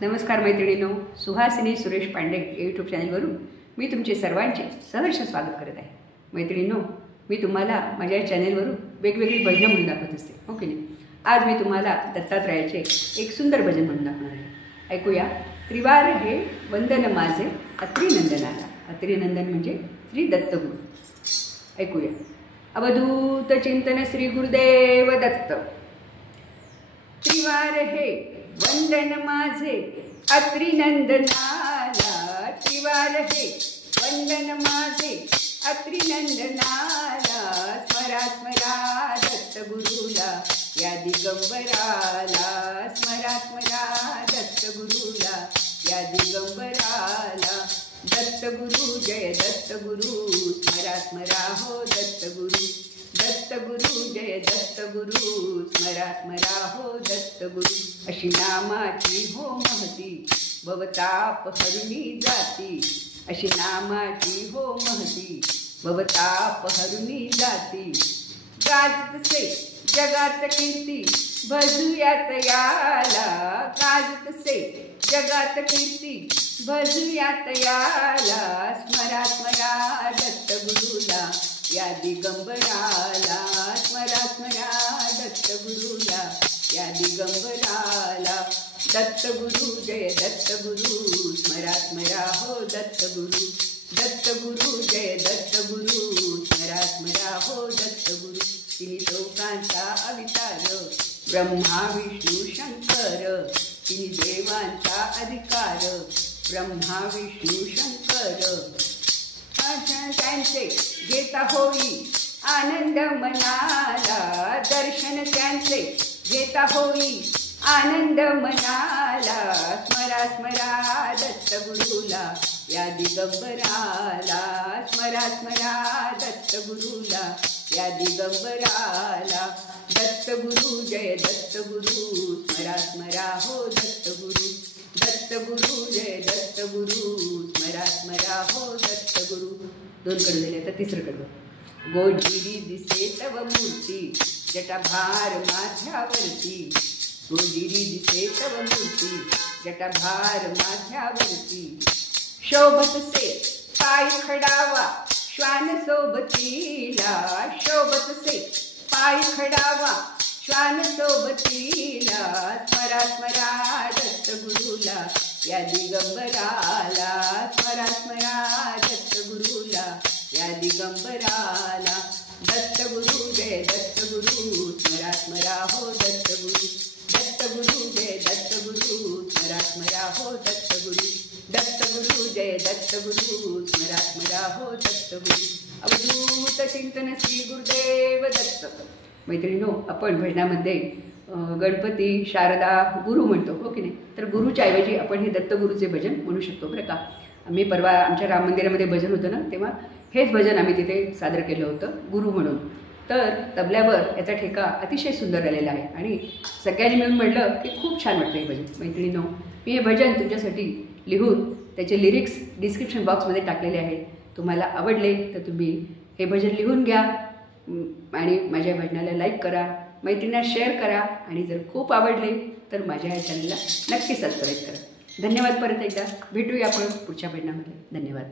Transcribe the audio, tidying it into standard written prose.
नमस्कार मैत्रिणींनो, सुहासिनी सुरेश पांडे यूट्यूब चॅनलवरून मी तुमचे सर्वांचे सहर्ष स्वागत करत आहे। मैत्रिणींनो, मी तुम्हाला माझ्या चॅनलवरून वेगवेगळी भजनं म्हणून दाखवत असते, हो की नाही। आज मी तुम्हाला दत्तात्रयाचे एक सुंदर भजन म्हणून दाखवणार आहे। ऐकूया। त्रिवार हे वंदन माझे अत्रिनंदनाला। अत्रिनंदन म्हणजे श्री दत्तगुरु। ऐकूया। अवधूत चिंतन श्री गुरुदेव दत्त। त्रिवार हे वंदन माझे अत्रिनंदनाला। त्रिवार हे वंदन माझे अत्रिनंदनाला। स्मरा स्मरा दत्तगुरुला या दिगंबराला। स्मरा स्मरा दत्तगुरुला या दिगंबराला। दत्तगुरु जय दत्तगुरु, स्मरा स्मरा हो दत्तगुरु। दत्तगुरु जय दत्तगुरु, स्मरा स्मरा हो दत्तगुरु। अशी नामाची हो महती भवताप हरुनी जाती। अशी नामाची हो महती भवताप हरुनी जाती। गाजतसे जगात कीर्ती भजूयात याला। गाजतसे जगात कीर्ती भजूयात याला। स्मरा स्मरा दत्तगुरुला या दिगंबराला। स्मरा स्मरा दत्तगुरुला या दिगंबराला। दत्तगुरु जय दत्तगुरु, स्मरा स्मरा हो दत्तगुरु। दत्तगुरु जय दत्तगुरु, स्मरा स्मरा हो दत्तगुरु। तिन्ही लोकांचा अवतार ब्रह्मा विष्णू शंकर। तिन्ही देवांचा अधिकार ब्रह्मा विष्णू शंकर। त्यांचे घेता होई आनंद मनाला। दर्शन त्यांचे घेता होई आनंद मनाला। स्मरा स्मरा दत्तगुरुला या दिगंबराला। स्मरा स्मरा दत्तगुरुला या दिगंबराला। दत्तगुरु जय दत्तगुरु, स्मरा स्मरा हो दत्तगुरु। दत्तगुरु जय दत्तगुरु, स्मरा स्मरा हो दत्तगुरु। दोन कडे झाले, आता तिसरं कडवं। गोजिरी दिसे तव मूर्ती जटाभार माझ्यावरती। गोजिरी दिसे तव मूर्ती जटाभार माझ्यावरती। शोभतसे पाय खडावा श्वान सोबतीला। शोभतसे पाय खडावा श्वान सोबतीला। स्मरा स्मरा दत्तगुरुला या दिगंबराला। स्मरा स्मरा दत्तगुरुला या दिगंबराला। दत्तगुरु जय दत्तगुरु, स्मरा स्मरा हो दत्तगुरु। दत्तगुरु जय दत्तगुरु, स्मरा स्मरा हो दत्तगुरु। दत्तगुरु जय दत्तगुरु, स्मरा स्मरा हो दत्तगुरु। अवधूत चिंतन श्री गुरुदेव दत्त। मैत्रिणींनो, आपण भजनामध्ये गणपती, शारदा, गुरु म्हणतो, हो की नाही। तर गुरुच्या ऐवजी आपण हे दत्तगुरूचे भजन म्हणू शकतो, बरं का। आम्ही परवा आमच्या राम मंदिरामध्ये भजन होतं ना, तेव्हा हेच भजन आम्ही तिथे सादर केलं होतं गुरु म्हणून। तर तबल्यावर याचा ठेका अतिशय सुंदर आलेला आहे आणि सगळ्यांनी मिळून म्हटलं की खूप छान वाटतं हे भजन। मैत्रिणींनो, मी हे भजन तुमच्यासाठी लिहून त्याचे लिरिक्स डिस्क्रिप्शन बॉक्समध्ये टाकलेले आहेत। तुम्हाला आवडले तर तुम्ही हे भजन लिहून घ्या आणि माझ्या भजनाला लाईक करा, मैत्रिणींना शेअर करा आणि जर खूप आवडले तर माझ्या या चॅनलला नक्की सबस्क्राईब करा। धन्यवाद। परत एकदा भेटूया आपण पुढच्या भजनामध्ये। धन्यवाद।